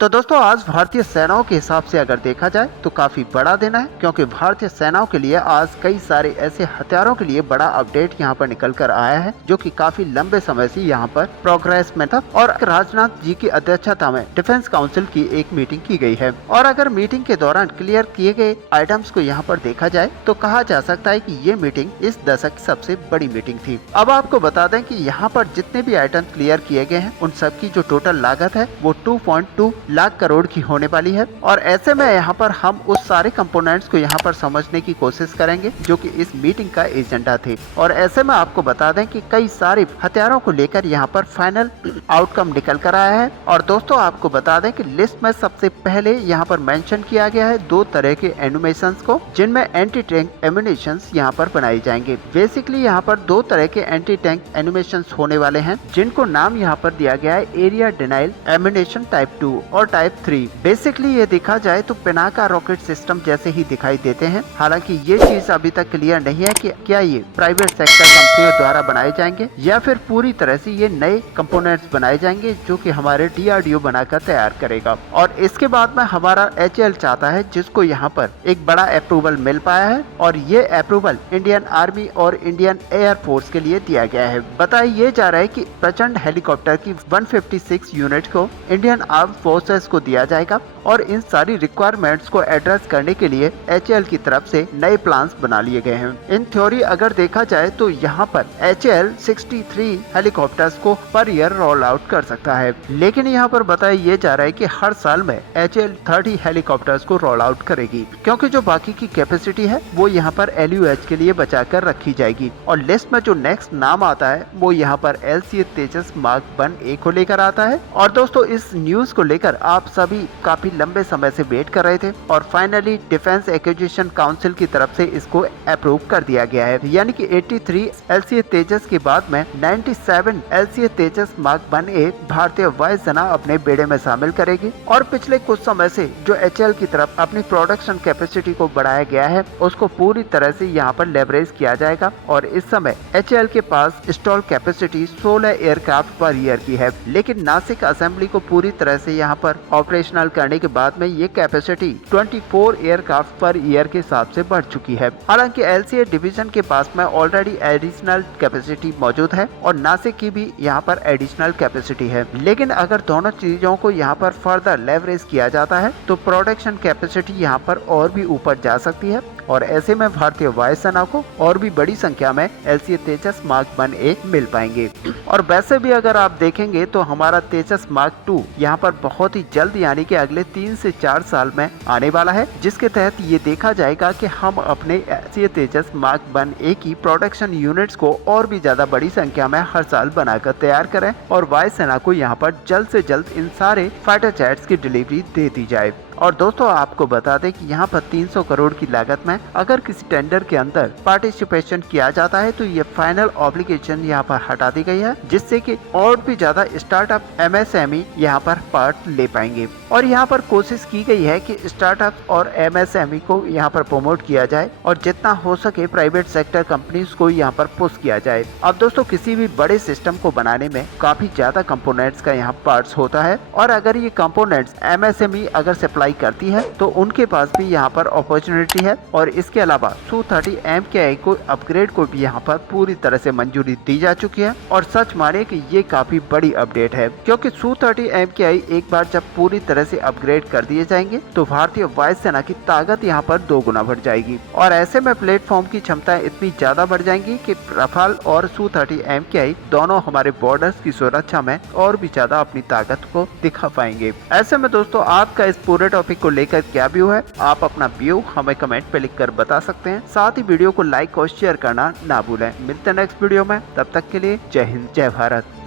तो दोस्तों आज भारतीय सेनाओं के हिसाब से अगर देखा जाए तो काफी बड़ा दिन है, क्योंकि भारतीय सेनाओं के लिए आज कई सारे ऐसे हथियारों के लिए बड़ा अपडेट यहाँ पर निकल कर आया है, जो कि काफी लंबे समय से यहाँ पर प्रोग्रेस में था। और राजनाथ जी की अध्यक्षता में डिफेंस काउंसिल की एक मीटिंग की गई है। और अगर मीटिंग के दौरान क्लियर किए गए आइटम्स को यहाँ पर देखा जाए तो कहा जा सकता है कि ये मीटिंग इस दशक की सबसे बड़ी मीटिंग थी। अब आपको बता दें कि यहाँ पर जितने भी आइटम क्लियर किए गए हैं उन सबकी जो टोटल लागत है वो 2.2 लाख करोड़ की होने वाली है। और ऐसे में यहाँ पर हम उस सारे कंपोनेंट्स को यहाँ पर समझने की कोशिश करेंगे जो कि इस मीटिंग का एजेंडा थे। और ऐसे में आपको बता दें कि कई सारे हथियारों को लेकर यहाँ पर फाइनल आउटकम निकल कर आया है। और दोस्तों आपको बता दें कि लिस्ट में सबसे पहले यहाँ पर मेंशन किया गया है दो तरह के एनिमेशंस को, जिनमें एंटी टैंक एम्यूनिशंस यहाँ पर बनाए जाएंगे। बेसिकली यहाँ पर दो तरह के एंटी टैंक एनिमेशंस होने वाले हैं, जिनको नाम यहाँ पर दिया गया है एरिया डिनाइल एम्यूनिशन टाइप 2 और टाइप 3। बेसिकली ये देखा जाए तो पिनाका रॉकेट सिस्टम जैसे ही दिखाई देते हैं। हालांकि ये चीज अभी तक क्लियर नहीं है कि क्या ये प्राइवेट सेक्टर कंपनियों द्वारा बनाए जाएंगे या फिर पूरी तरह से ये नए कंपोनेंट्स बनाए जाएंगे जो कि हमारे DRDO बनाकर तैयार करेगा। और इसके बाद में हमारा HAL चाहता है, जिसको यहाँ पर एक बड़ा अप्रूवल मिल पाया है, और ये अप्रूवल इंडियन आर्मी और इंडियन एयर फोर्स के लिए दिया गया है। बताया ये जा रहा है कि प्रचंड हेलीकॉप्टर की 156 यूनिट को इंडियन आर्म फोर्सेस को दिया जाएगा। और इन सारी रिक्वायरमेंट्स को एड्रेस करने के लिए HAL की तरफ से नए प्लान्स बना लिए गए हैं। इन थ्योरी अगर देखा जाए तो यहाँ पर HAL 63 हेलीकॉप्टर्स को पर ईयर रोल आउट कर सकता है, लेकिन यहाँ पर बताया ये जा रहा है कि हर साल में HAL 30 हेलीकॉप्टर्स को रोल आउट करेगी, क्योंकि जो बाकी की कैपेसिटी है वो यहाँ पर LUH के लिए बचा कर रखी जाएगी। और लिस्ट में जो नेक्स्ट नाम आता है वो यहाँ पर LCA तेजस मार्क 1A को लेकर आता है। और दोस्तों इस न्यूज को लेकर आप सभी काफी लंबे समय से वेट कर रहे थे, और फाइनली डिफेंस एक्विजिशन काउंसिल की तरफ से इसको अप्रूव कर दिया गया है। यानी कि 83 LCA तेजस के बाद में 97 LCA तेजस मार्क 1A भारतीय वायुसेना अपने बेड़े में शामिल करेगी। और पिछले कुछ समय से जो HAL की तरफ अपनी प्रोडक्शन कैपेसिटी को बढ़ाया गया है उसको पूरी तरह से यहाँ पर लेवरेज किया जाएगा। और इस समय HAL के पास install capacity 16 aircraft per year की है, लेकिन नासिक असेंबली को पूरी तरह से यहाँ पर ऑपरेशनल करने के बाद में ये कैपेसिटी 24 एयरक्राफ्ट पर ईयर के हिसाब से बढ़ चुकी है। हालांकि LCA डिवीजन के पास में ऑलरेडी एडिशनल कैपेसिटी मौजूद है और नासिक की भी यहाँ पर एडिशनल कैपेसिटी है, लेकिन अगर दोनों चीजों को यहाँ पर फर्दर लेवरेज किया जाता है तो प्रोडक्शन कैपेसिटी यहाँ पर और भी ऊपर जा सकती है। और ऐसे में भारतीय वायुसेना को और भी बड़ी संख्या में LCA तेजस मार्क 1A मिल पाएंगे। और वैसे भी अगर आप देखेंगे तो हमारा तेजस मार्क 2 यहाँ पर बहुत ही जल्द यानी कि अगले 3 से 4 साल में आने वाला है, जिसके तहत ये देखा जाएगा कि हम अपने LCA तेजस मार्क 1A की प्रोडक्शन यूनिट्स को और भी ज्यादा बड़ी संख्या में हर साल बनाकर तैयार करें और वायुसेना को यहाँ पर जल्द से जल्द इन सारे फाइटर जेट्स की डिलीवरी दे दी जाए। और दोस्तों आपको बता दें कि यहाँ पर 300 करोड़ की लागत में अगर किसी टेंडर के अंदर पार्टिसिपेशन किया जाता है तो ये फाइनल ऑब्लिगेशन यहाँ पर हटा दी गई है, जिससे कि और भी ज्यादा स्टार्टअप MSME यहाँ पर पार्ट ले पाएंगे। और यहाँ पर कोशिश की गई है कि स्टार्टअप और MSME को यहाँ पर प्रमोट किया जाए और जितना हो सके प्राइवेट सेक्टर कंपनीज को यहाँ पर पुश किया जाए। अब दोस्तों किसी भी बड़े सिस्टम को बनाने में काफी ज्यादा कंपोनेंट्स का यहाँ पार्ट्स होता है, और अगर ये कंपोनेंट्स MSME अगर सप्लाई करती है तो उनके पास भी यहाँ पर अपॉर्चुनिटी है। और इसके अलावा Su-30 MKI को अपग्रेड को भी यहाँ पर पूरी तरह से मंजूरी दी जा चुकी है। और सच माने कि ये काफी बड़ी अपडेट है, क्योंकि Su-30 MKI एक बार जब पूरी तरह से अपग्रेड कर दिए जाएंगे तो भारतीय वायुसेना की ताकत यहाँ पर 2 गुना बढ़ जाएगी। और ऐसे में प्लेटफॉर्म की क्षमताएं इतनी ज्यादा बढ़ जाएंगी कि रफाल और Su-30 MKI दोनों हमारे बॉर्डर्स की सुरक्षा में और भी ज्यादा अपनी ताकत को दिखा पाएंगे। ऐसे में दोस्तों आपका इस पूरे टॉपिक को लेकर क्या व्यू है, आप अपना व्यू हमें कमेंट पे लिखकर बता सकते हैं। साथ ही वीडियो को लाइक और शेयर करना ना भूलें। मिलते हैं नेक्स्ट वीडियो में, तब तक के लिए जय हिंद जय भारत।